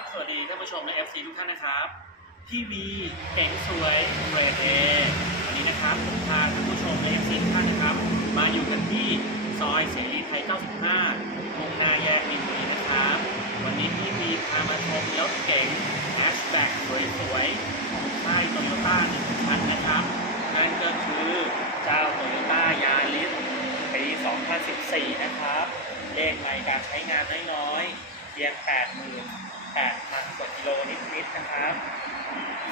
วัสดีครับสวัสดีท่านผู้ชมและ FC ทุกท่านนะครับ พี่วีเก๋งสวยเรดเอวันนี้นะครับผมพาท่านผู้ชมและ FC ทุกท่านนะครับ มาอยู่กันที่ซอยเสรีไทย 95วงนาแยกมินบุรีนะครับ วันนี้พี่วีพามาชมรถเก๋งแฮชแบ็กสวยๆของค่ายโตโยต้าหนึ่งคันนะครับนั่นก็คือเจ้าโตโยต้ายาริสปี 2014 นะครับ เลขใหม่การใช้งานน้อยๆเพียง 8,000กว่ากิโลนิดๆนะครับ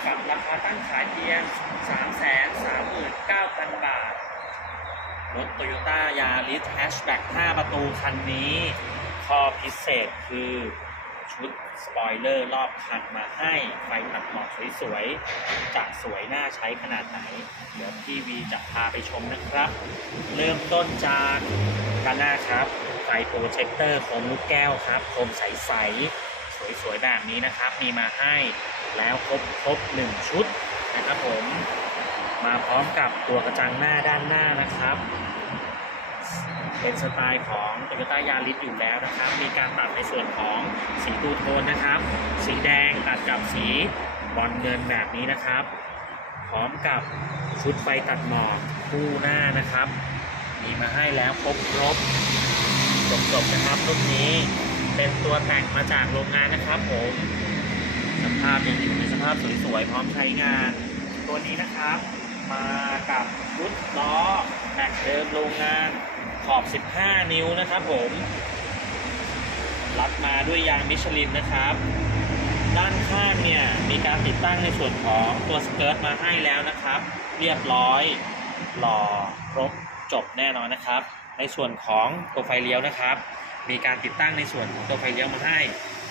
กับราคาตั้งขายเพียง 339,000 บาท รถ Toyota Yaris Hatchback 5 ประตูคันนี้ข้อพิเศษคือชุดสปอยเลอร์รอบคันมาให้ไฟตัดหมอกสวยๆจะสวยน่าใช้ขนาดไหน เดี๋ยวพี่วีจะพาไปชมนะครับ เริ่มต้นจากด้านหน้าครับ ไฟโปรเจคเตอร์โคมลูกแก้วครับ โคมใสๆ สวยๆแบบนี้นะครับ มีมาให้แล้วครบครบหนึ่งชุดนะครับผม มาพร้อมกับตัวกระจังหน้าด้านหน้านะครับ เป็นสไตล์ของ Toyota Yaris อยู่แล้วนะครับ มีการตัดในส่วนของสีตูโทนนะครับ สีแดงตัดกับสีบอลเงินแบบนี้นะครับ พร้อมกับชุดไฟตัดหมอกคู่หน้านะครับ มีมาให้แล้วครบครบจบๆนะครับรุ่นนี้ เป็นตัวแต่งมาจากโรงงานนะครับผมสภาพยังอยู่ในสภาพสวยๆพร้อมใช้งาน ตัวนี้นะครับ มากับชุดล้อแม็กเดิมโรงงานขอบ 15 นิ้วนะครับผมรับมาด้วยยางมิชลินนะครับ ด้านข้างเนี่ยมีการติดตั้งในส่วนของตัวสเกิร์ตมาให้แล้วนะครับ เรียบร้อยหล่อครบจบแน่นอนนะครับ ในส่วนของตัวไฟเลี้ยวนะครับ มีการติดตั้งในส่วนของตัวไฟเลี้ยวมาให้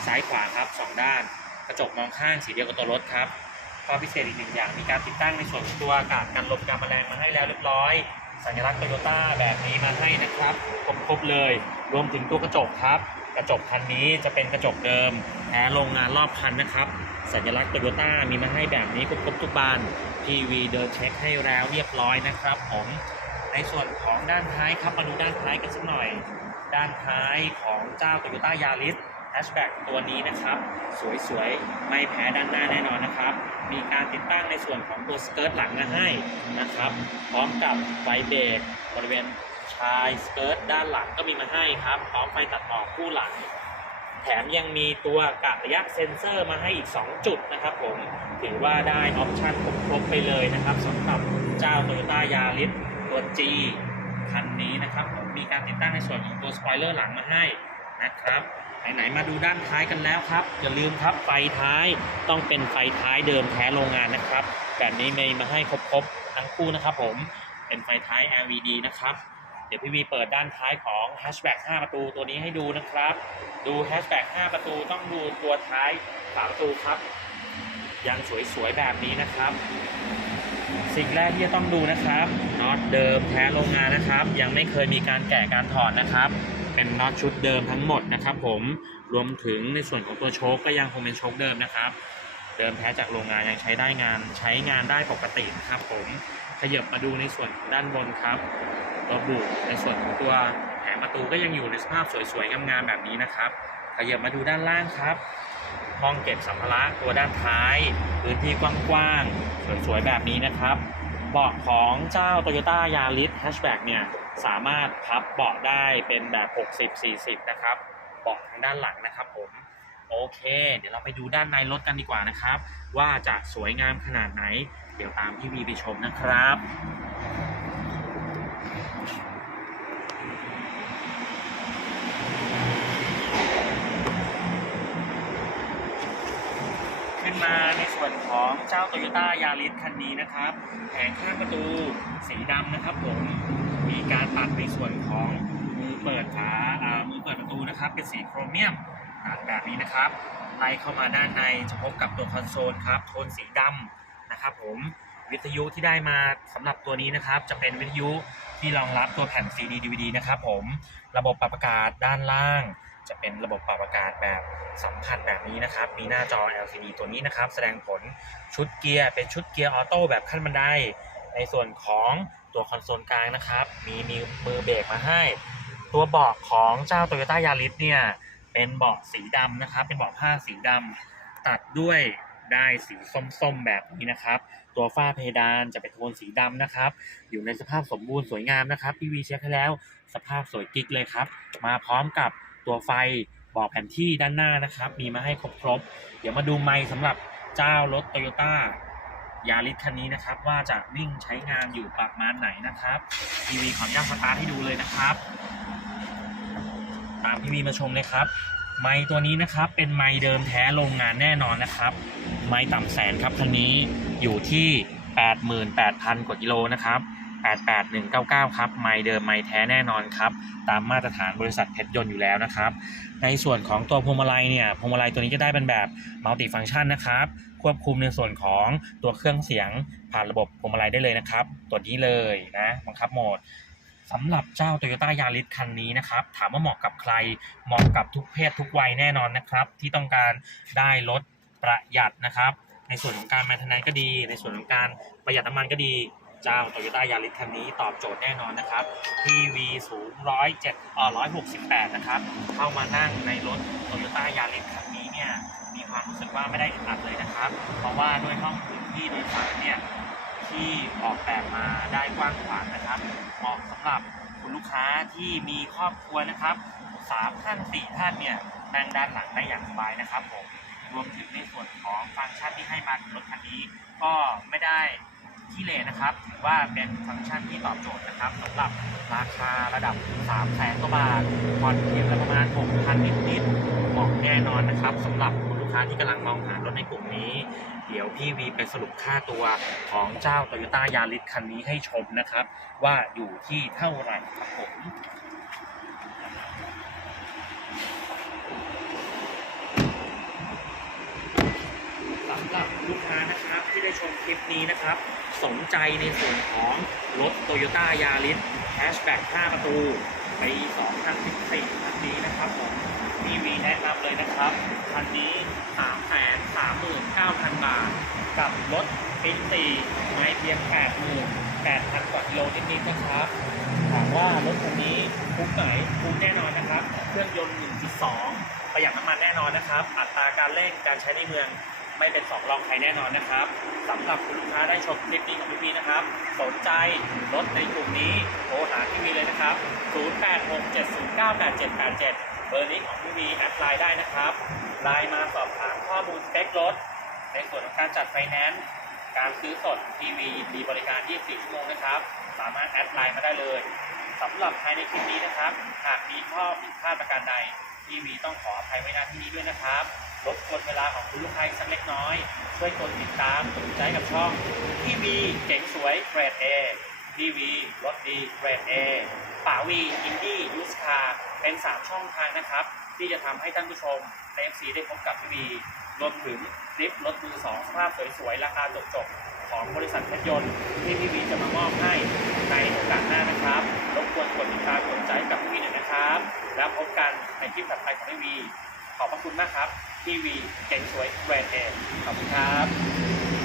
ซ้ายขวาครับสองด้าน กระจกมองข้างสีเดียวกับตัวรถครับข้อพิเศษอีกหนึ่งอย่างมีการติดตั้งในส่วนของตัวอากาศกันลมการแมลงมาให้แล้วเรียบร้อย สัญลักษณ์โตโยต้าแบบนี้มาให้นะครับครบเลย รวมถึงตัวกระจกครับ กระจกคันนี้จะเป็นกระจกเดิมแท้โรงงานรอบคันนะครับ สัญลักษณ์โตโยต้ามีมาให้แบบนี้ครบๆทุกบานทีวีเดินเช็คให้แล้วเรียบร้อยนะครับ ผมในส่วนของด้านท้ายครับมาดูด้านท้ายกันสักหน่อย ด้านท้ายของเจ้า Toyota Yaris Hatchback ตัวนี้นะครับ สวยๆ ไม่แพ้ด้านหน้าแน่นอนนะครับ มีการติดตั้งในส่วนของตัวสเกิร์ตหลังมาให้นะครับ พร้อมกับไฟเบรกบริเวณชายสเกิร์ตด้านหลังก็มีมาให้ครับ พร้อมไฟตัดหมอกคู่หลัง แถมยังมีตัวกะระยะเซ็นเซอร์มาให้อีก 2 จุดนะครับผมถือว่าได้ออปชั่นครบไปเลยนะครับสำหรับเจ้า Toyota Yaris ตัว G คันนี้นะครับผม มีการติดตั้งในส่วนของตัวสปอยเลอร์หลังมาให้นะครับไหนๆมาดูด้านท้ายกันแล้วครับ อย่าลืมครับไฟท้ายต้องเป็นไฟท้ายเดิมแท้โรงงานนะครับ แบบนี้มีมาให้ครบๆทั้งคู่นะครับผมเป็นไฟท้าย LED นะครับ เดี๋ยวพี่วีเปิดด้านท้ายของ Hatchback 5 ประตูตัวนี้ให้ดูนะครับ ดู Hatchback 5 ประตูต้องดูตัวท้ายฝาประตูครับ ยังสวยๆแบบนี้นะครับ สิ่งแรกที่จะต้องดูนะครับน็อตเดิมแท้โรงงานนะครับ ยังไม่เคยมีการแกะการถอดนะครับ เป็นน็อตชุดเดิมทั้งหมดนะครับ ผมรวมถึงในส่วนของตัวโชคก็ยังคงเป็นโชคเดิมนะครับ เดิมแท้จากโรงงานยังใช้ได้งานใช้งานได้ปกตินะครับ ผมขยับมาดูในส่วนด้านบนครับระบุในส่วนของตัวแผงประตูก็ยังอยู่ในสภาพสวยๆงามๆแบบนี้นะครับขยับมาดูด้านล่างครับ ห้องเก็บสัมภาระตัวด้านท้าย พื้นที่กว้างๆสวยๆแบบนี้นะครับ เบาะของเจ้า Toyota Yaris Hatchback เนี่ยสามารถพับเบาะได้เป็นแบบ 60-40 นะครับ เบาะทางด้านหลังนะครับผมโอเค เดี๋ยวเราไปดูด้านในรถกันดีกว่านะครับ ว่าจะสวยงามขนาดไหน เดี๋ยวตามพี่วีไปชมนะครับ มาในส่วนของเจ้า Toyota Yaris คันนี้นะครับ แผงข้างประตูสีดำนะครับผม มีการตัดในส่วนของมือเปิดฝาอ่ามือเปิดประตูนะครับ เป็นสีโครเมียมตัดแบบนี้นะครับไล่เข้ามาด้านในจะพบกับตัวคอนโซลครับโทนสีดำนะครับผมวิทยุที่ได้มาสำหรับตัวนี้นะครับ จะเป็นวิทยุที่รองรับตัวแผ่น CD DVD นะครับผม ระบบปรับอากาศด้านล่าง จะเป็นระบบปรับอากาศแบบสัมผัสแบบนี้นะครับ มีหน้าจอ LCD ตัวนี้นะครับ แสดงผลชุดเกียร์เป็นชุดเกียร์ออโต้แบบขั้นบันได ในส่วนของตัวคอนโซลกลางนะครับ มีมีมือเบรกมาให้ ตัวเบาะของเจ้า Toyota Yaris เนี่ยเป็นเบาะสีดำนะครับ เป็นเบาะผ้าสีดำตัดด้วยได้สีส้มๆแบบนี้นะครับ ตัวฝ้าเพดานจะเป็นโทนสีดำนะครับ อยู่ในสภาพสมบูรณ์สวยงามนะครับพี่วีเช็คให้แล้วสภาพสวยกิ๊กเลยครับ มาพร้อมกับ ตัวไฟบอกแผนที่ด้านหน้านะครับ มีมาให้ครบๆเดี๋ยวมาดูไมค์สำหรับเจ้ารถโตโยต้ายาริสคันนี้นะครับ ว่าจะวิ่งใช้งานอยู่ประมาณไหนนะครับทีวีขออนุญาตสตาร์ทให้ดูเลยนะครับ ตามทีวีมาชมเลยครับ ไมค์ตัวนี้นะครับเป็นไมค์เดิมแท้โรงงานแน่นอนนะครับ ไมค์ต่ำแสนครับคันนี้อยู่ที่ 88,000 กว่ากิโลนะครับ 88199 ครับ ไมค์เดิมไมค์แท้แน่นอนครับ ตามมาตรฐานบริษัทเพชรยนต์อยู่แล้วนะครับ ในส่วนของตัวพวงมาลัยเนี่ย พวงมาลัยตัวนี้จะได้เป็นแบบมัลติฟังชันนะครับ ควบคุมในส่วนของตัวเครื่องเสียงผ่านระบบพวงมาลัยได้เลยนะครับ ตัวนี้เลยนะบังคับโหมดสำหรับเจ้า Toyota Yaris คันนี้นะครับ ถามว่าเหมาะกับใคร เหมาะกับทุกเพศทุกวัยแน่นอนนะครับ ที่ต้องการได้รถประหยัดนะครับ ในส่วนของการแมนเทนแนนก็ดี ในส่วนของการประหยัดน้ำมันก็ดี เจ้า Toyota Yaris คันนี้ตอบโจทย์แน่นอนนะครับ PV สูง107เอ่อ168 นะครับ เข้ามานั่งในรถ Toyota Yaris คันนี้เนี่ยมีความรู้สึกว่าไม่ได้อึดอัดเลยนะครับ เพราะว่าด้วยห้องพื้นที่โดยสารเนี่ยที่ออกแบบมาได้กว้างขวางนะครับเหมาะสำหรับคุณลูกค้าที่มีครอบครัวนะครับสามท่านสี่ท่านเนี่ยนั่งด้านหลังได้อย่างสบายนะครับผมรวมถึงในส่วนของฟังก์ชันที่ให้มาถึงรถคันนี้ ก็ไม่ได้ ที่เลนะครับถือว่าเป็นฟังก์ชันที่ตอบโจทย์นะครับสำหรับราคาระดับ3แสนกว่าบาทผ่อนเพียงละประมาณ 6,000 นิดๆเหมาะแน่นอนนะครับสำหรับคุณลูกค้าที่กำลังมองหารถในกลุ่มนี้ เดี๋ยวพี่วีไปสรุปค่าตัวของเจ้า Toyota Yaris คันนี้ให้ชมนะครับ ว่าอยู่ที่เท่าไหร่ครับผมำหรับลูกค้านะครับที่ได้ชมคลิปนี้นะครับ สนใจในส่วนของรถ Toyota Yaris Hatchback 5 ประตูปี2014คันนี้นะครับผมมีวีแนะนำเลยนะครับ คันนี้ 339,000 บาท กับรถฟิตีไม่เพียง 88,000 กว่ากิโลนิดๆนะครับถามว่ารถคันนี้คุ้มไหมคุ้มแน่นอนนะครับ เครื่องยนต์ 1.2 ประหยัดน้ำมันแน่นอนนะครับ อัตราการเร่งการใช้ในเมือง ไม่เป็นสองรองใครแน่นอนนะครับสำหรับคุณลูกค้าได้ชมคลิปนี้ของพี่วีนะครับ สนใจรถในกลุ่มนี้โทรหาพี่วีเลยนะครับ 0867098787 เบอร์นี้ของพี่วีแอดไลน์ได้นะครับไลน์มาสอบถามข้อมูลสเปครถ ในส่วนของการจัดไฟแนนซ์การซื้อสดทีวีมีบริการ 24 ชั่วโมงนะครับ สามารถแอดไลน์มาได้เลยสำหรับภายในคลิปนี้นะครับ หากมีข้อผิดพลาดประการใดทีวีต้องขออภัยไว้ณที่นี้ด้วยนะครับ รบกวนเวลาของคุณลูกค้าสักเล็กน้อย ช่วยกดติดตามกดใจกับช่องทีวีเจ๋งสวยเกรดเอทีวีรถดีเกรดเอป่าวีอินดี้ยูสคาเป็น 3 ช่องทางนะครับ ที่จะทำให้ท่านผู้ชมใน FC ได้พบกับทีวีรวมถึงคลิปรถมือสองสภาพสวยๆ ราคาจบๆ ของบริษัทเพชรยนต์ที่พี่วีจะมามอบให้ในโอกาสหน้านะครับรบกวนกดติดตามกดใจกับพี่วีหน่อยนะครับ แล้วพบกันในคลิปถัดไปของพี่วีขอบพระคุณมากครับ ทีวีเจ๋งสวยแบรนด์เองขอบคุณครับ